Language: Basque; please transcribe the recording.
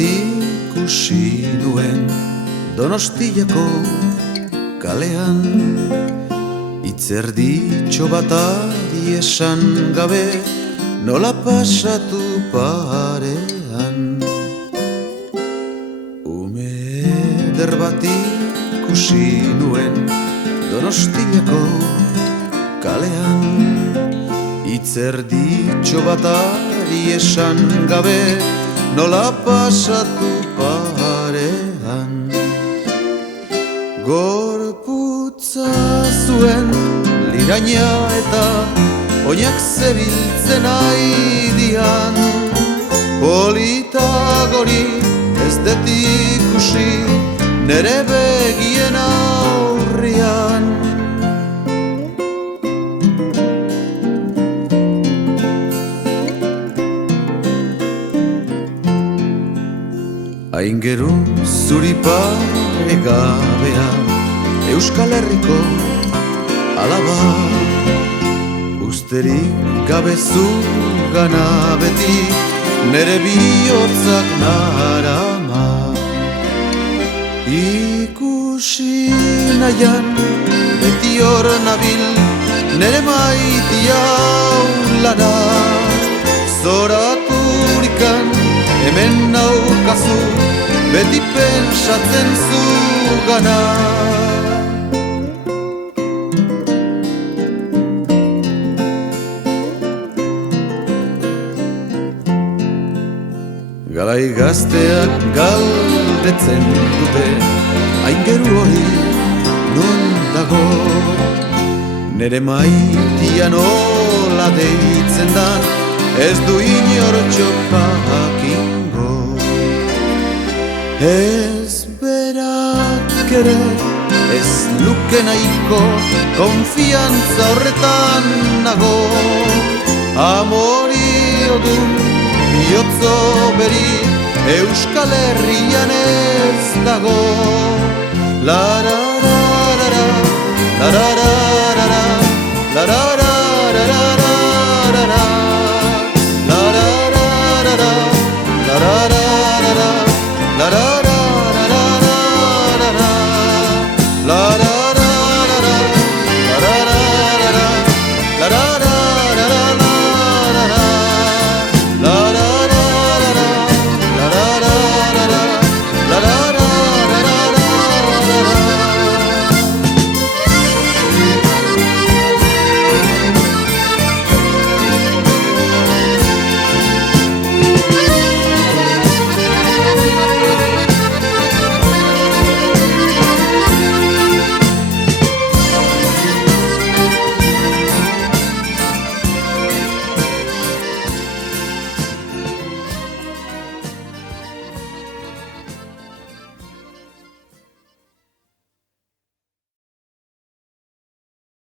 ikusi nuen Donostiako kalean, itzerditxo bat ari esan gabe nola pasatu parean. Ume eder bat ikusi nuen Donostiako kalean, itzerditxo bat ari esan gabe nola pasatu parean. Gorputza zuen liraina eta oinak zebiltzen aidian, polita gori ez dut ikusi nere begien aurrian. Aingeru zuri paregabea, Euskal Herriko alaba, usterik gabe zugana beti nere bihotzak narama. Ikusi nahian beti hor nabil nere maitia ulana, zoraturikan hemen naukazu beti pentsatzen zugana. Garai gazteak galdetzen dute aingeru hori non dago, nere maitia nola deitzen dan ez du inortxok jakingo. Ez berak ere ez luke nahiko konfiantza horretan nago, amorio du bihotzo beri Euskal Herrian ez dago. Lara